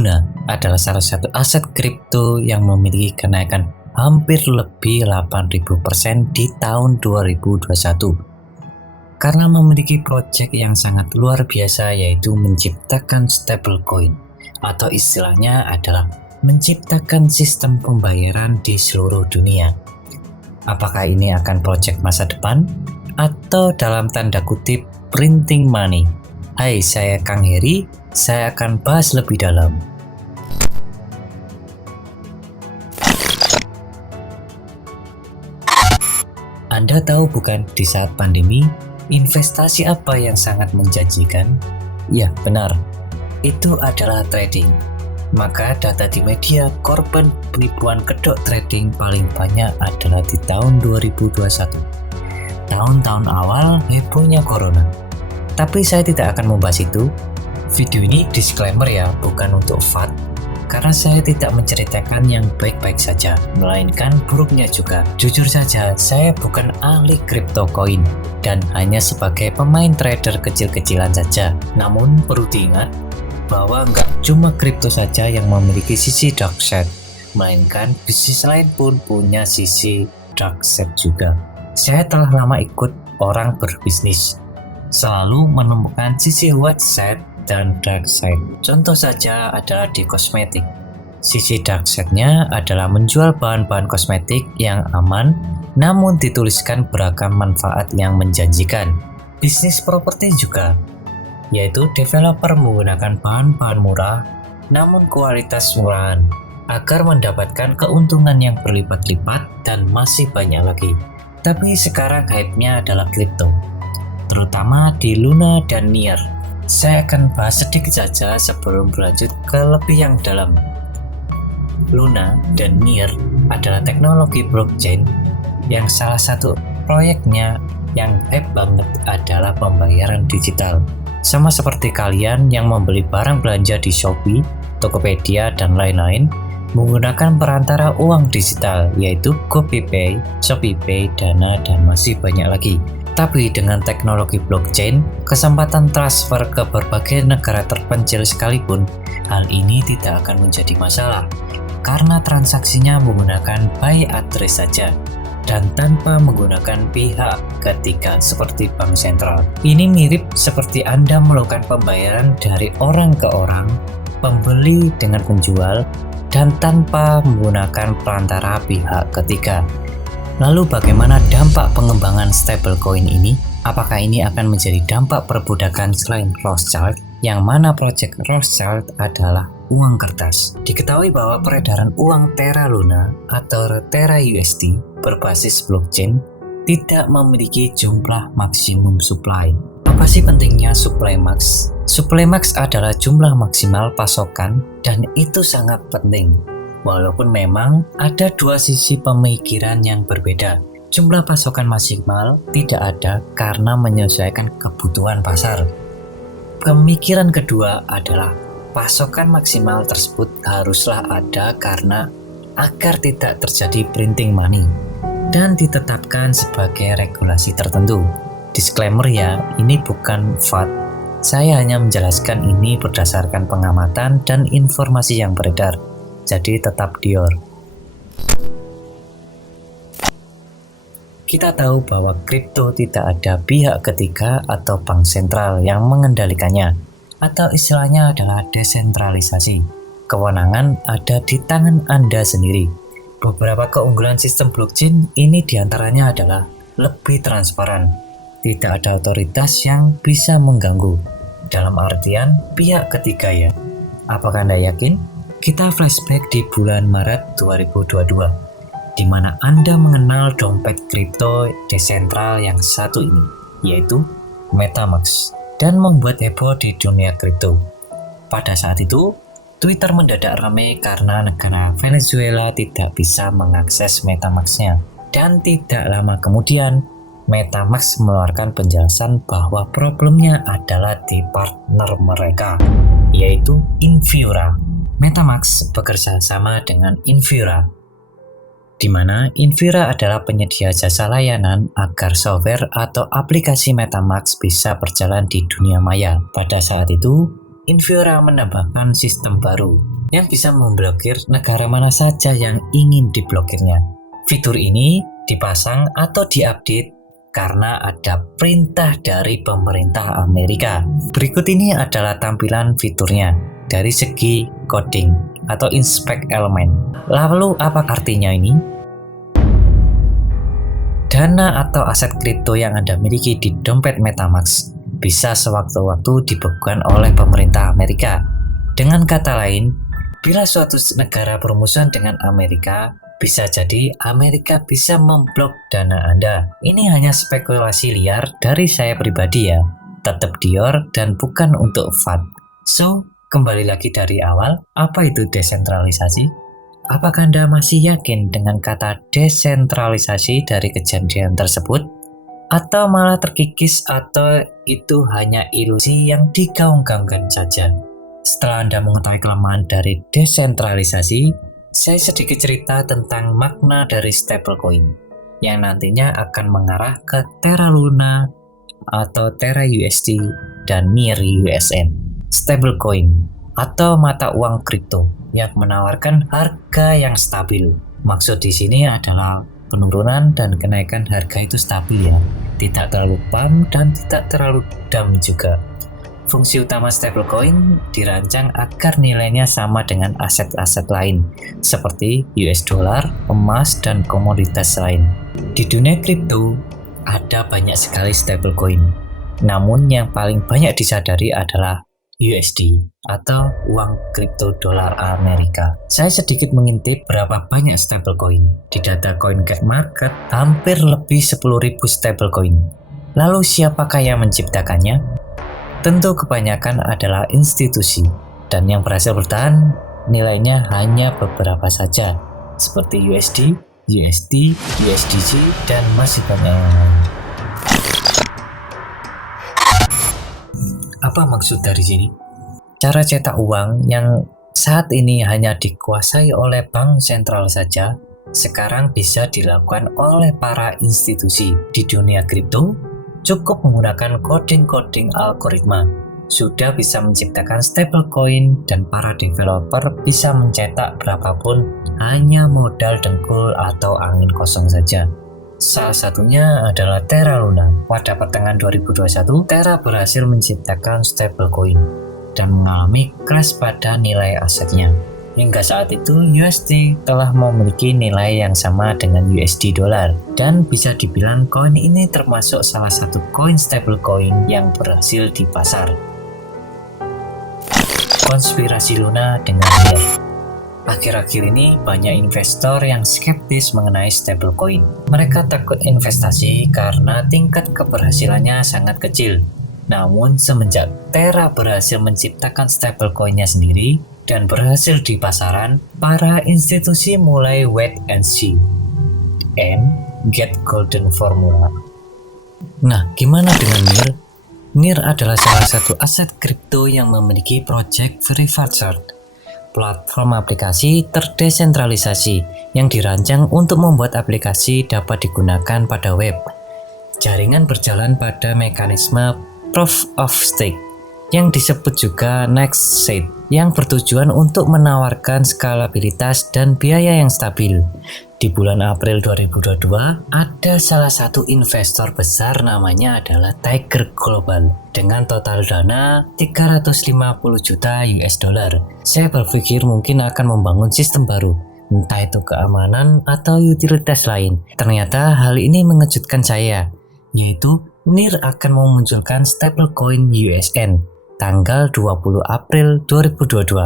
Luna adalah salah satu aset kripto yang memiliki kenaikan hampir lebih 8.000% di tahun 2021 karena memiliki proyek yang sangat luar biasa, yaitu menciptakan stablecoin atau istilahnya adalah menciptakan sistem pembayaran di seluruh dunia. Apakah ini akan proyek masa depan atau dalam tanda kutip printing money? Hai, saya Kang Heri, saya akan bahas lebih dalam. Anda tahu bukan, di saat pandemi, investasi apa yang sangat menjanjikan? Ya, benar. Itu adalah trading. Maka data di media, korban penipuan kedok trading paling banyak adalah di tahun 2021. Tahun-tahun awal hebohnya corona. Tapi saya tidak akan membahas itu. Video ini disclaimer ya, bukan untuk FAT, karena saya tidak menceritakan yang baik-baik saja, melainkan buruknya juga. Jujur saja, saya bukan ahli crypto coin dan hanya sebagai pemain trader kecil-kecilan saja. Namun perlu diingat bahwa nggak cuma kripto saja yang memiliki sisi dark side, melainkan bisnis lain pun punya sisi dark side juga. Saya telah lama ikut orang berbisnis, selalu menemukan sisi white side dan dark side. Contoh saja adalah di kosmetik. Sisi dark side-nya adalah menjual bahan-bahan kosmetik yang aman, namun dituliskan beragam manfaat yang menjanjikan. Bisnis properti juga, yaitu developer menggunakan bahan-bahan murah, namun kualitas murahan, agar mendapatkan keuntungan yang berlipat-lipat dan masih banyak lagi. Tapi sekarang hype-nya adalah kripto, terutama di Luna dan Near. Saya akan bahas sedikit saja sebelum berlanjut ke lebih yang dalam. Luna dan Near adalah teknologi blockchain yang salah satu proyeknya yang hype banget adalah pembayaran digital. Sama seperti kalian yang membeli barang belanja di Shopee, Tokopedia, dan lain-lain menggunakan perantara uang digital yaitu GoPay, ShopeePay, Dana, dan masih banyak lagi. Tapi dengan teknologi blockchain, kesempatan transfer ke berbagai negara terpencil sekalipun, hal ini tidak akan menjadi masalah karena transaksinya menggunakan by address saja dan tanpa menggunakan pihak ketiga seperti bank sentral. Ini mirip seperti Anda melakukan pembayaran dari orang ke orang, pembeli dengan penjual, dan tanpa menggunakan perantara pihak ketiga. Lalu bagaimana dampak pengembangan stablecoin ini? Apakah ini akan menjadi dampak perbudakan selain Rothschild, yang mana proyek Rothschild adalah uang kertas? Diketahui bahwa peredaran uang Terra Luna atau Terra USD berbasis blockchain tidak memiliki jumlah maksimum supply. Apa sih pentingnya supply max? Supply max adalah jumlah maksimal pasokan dan itu sangat penting. Walaupun memang ada dua sisi pemikiran yang berbeda. Jumlah pasokan maksimal tidak ada karena menyesuaikan kebutuhan pasar. Pemikiran kedua adalah pasokan maksimal tersebut haruslah ada karena agar tidak terjadi printing money dan ditetapkan sebagai regulasi tertentu. Disclaimer ya, ini bukan FAT. Saya hanya menjelaskan ini berdasarkan pengamatan dan informasi yang beredar. Jadi tetap dior. Kita tahu bahwa kripto tidak ada pihak ketiga atau bank sentral yang mengendalikannya, atau istilahnya adalah desentralisasi. Kewenangan ada di tangan Anda sendiri. Beberapa keunggulan sistem blockchain ini diantaranya adalah lebih transparan. Tidak ada otoritas yang bisa mengganggu. Dalam artian pihak ketiga ya. Apakah Anda yakin? Kita flashback di bulan Maret 2022, di mana Anda mengenal dompet kripto desentral yang satu ini, yaitu MetaMask, dan membuat heboh di dunia kripto. Pada saat itu, Twitter mendadak ramai karena negara Venezuela tidak bisa mengakses MetaMask-nya. Dan tidak lama kemudian, MetaMask mengeluarkan penjelasan bahwa problemnya adalah di partner mereka, yaitu Infura. MetaMask bekerja sama dengan Infura, di mana Infura adalah penyedia jasa layanan agar software atau aplikasi MetaMask bisa berjalan di dunia maya. Pada saat itu, Infiora menambahkan sistem baru yang bisa memblokir negara mana saja yang ingin diblokirnya. Fitur ini dipasang atau diupdate karena ada perintah dari pemerintah Amerika. Berikut ini adalah tampilan fiturnya dari segi coding atau inspect element. Lalu apa artinya ini? Dana atau aset kripto yang Anda miliki di dompet MetaMask bisa sewaktu-waktu dibekukan oleh pemerintah Amerika. Dengan kata lain, bila suatu negara bermusuhan dengan Amerika, bisa jadi Amerika bisa memblok dana Anda. Ini hanya spekulasi liar dari saya pribadi ya. Tetap Dior dan bukan untuk FUD. So, kembali lagi dari awal, apa itu desentralisasi? Apakah Anda masih yakin dengan kata desentralisasi dari kejadian tersebut? Atau malah terkikis atau itu hanya ilusi yang digaung-gaungkan saja? Setelah Anda mengetahui kelemahan dari desentralisasi, saya sedikit cerita tentang makna dari stablecoin yang nantinya akan mengarah ke Terra Luna atau Terra USD dan Mir USN. Stablecoin atau mata uang kripto yang menawarkan harga yang stabil. Maksud di sini adalah penurunan dan kenaikan harga itu stabil ya, tidak terlalu pump dan tidak terlalu dump juga. Fungsi utama stablecoin dirancang agar nilainya sama dengan aset-aset lain seperti US dollar, emas, dan komoditas lain. Di dunia kripto ada banyak sekali stablecoin. Namun yang paling banyak disadari adalah USD atau uang kripto dolar Amerika. Saya sedikit mengintip berapa banyak stablecoin. Di data CoinGecko hampir lebih 10.000 stablecoin. Lalu siapakah yang menciptakannya? Tentu kebanyakan adalah institusi, dan yang berhasil bertahan nilainya hanya beberapa saja, seperti USD, USD, USDC, dan masih banyak yang lain. Apa maksud dari sini? Cara cetak uang yang saat ini hanya dikuasai oleh bank sentral saja, sekarang bisa dilakukan oleh para institusi. Di dunia kripto, cukup menggunakan coding algoritma, sudah bisa menciptakan stablecoin dan para developer bisa mencetak berapapun hanya modal dengkul atau angin kosong saja. Salah satunya adalah Terra Luna. Pada pertengahan 2021, Terra berhasil menciptakan stablecoin dan mengalami crash pada nilai asetnya. Hingga saat itu, USD telah memiliki nilai yang sama dengan USD dolar, dan bisa dibilang koin ini termasuk salah satu koin stablecoin yang berhasil di pasar. Konspirasi Luna dengan Mir. Akhir-akhir ini banyak investor yang skeptis mengenai stablecoin. Mereka takut investasi karena tingkat keberhasilannya sangat kecil. Namun semenjak Terra berhasil menciptakan stablecoinnya sendiri dan berhasil di pasaran, para institusi mulai wait and see and get golden formula. Nah, gimana dengan Mir? Mir adalah salah satu aset kripto yang memiliki project Verified Shard, platform aplikasi terdesentralisasi yang dirancang untuk membuat aplikasi dapat digunakan pada web. Jaringan berjalan pada mekanisme Proof of Stake yang disebut juga Nextstake, yang bertujuan untuk menawarkan skalabilitas dan biaya yang stabil. Di bulan April 2022, ada salah satu investor besar namanya adalah Tiger Global dengan total dana 350 juta US dollar. Saya berpikir mungkin akan membangun sistem baru, entah itu keamanan atau utilitas lain. Ternyata hal ini mengejutkan saya, yaitu NIR akan memunculkan stablecoin USN tanggal 20 April 2022.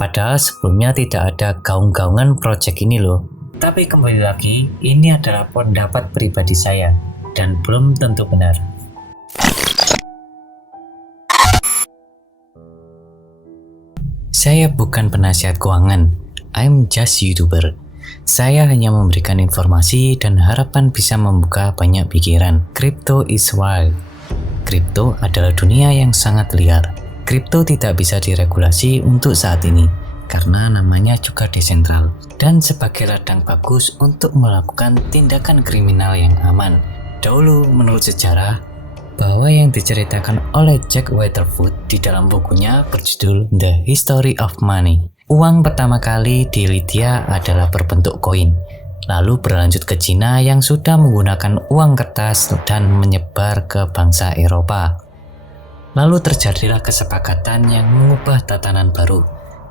Padahal sebelumnya tidak ada gaung-gaungan project ini loh. Tapi kembali lagi, ini adalah pendapat pribadi saya dan belum tentu benar. Saya bukan penasihat keuangan, I'm just YouTuber. Saya hanya memberikan informasi dan harapan bisa membuka banyak pikiran. Crypto is wild. Kripto adalah dunia yang sangat liar. Kripto tidak bisa diregulasi untuk saat ini, karena namanya juga desentral dan sebagai ladang bagus untuk melakukan tindakan kriminal yang aman. Dahulu menurut sejarah, bahwa yang diceritakan oleh Jack Weatherford di dalam bukunya berjudul The History of Money. Uang pertama kali di Lydia adalah berbentuk koin, lalu berlanjut ke Cina yang sudah menggunakan uang kertas dan menyebar ke bangsa Eropa. Lalu terjadilah kesepakatan yang mengubah tatanan baru,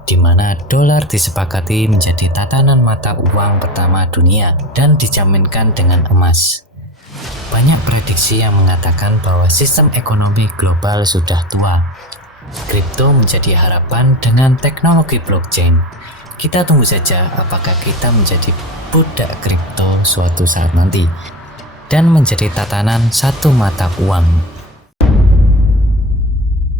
di mana dolar disepakati menjadi tatanan mata uang pertama dunia dan dijaminkan dengan emas. Banyak prediksi yang mengatakan bahwa sistem ekonomi global sudah tua. Kripto menjadi harapan dengan teknologi blockchain. Kita tunggu saja apakah kita menjadi budak kripto suatu saat nanti dan menjadi tatanan satu mata uang.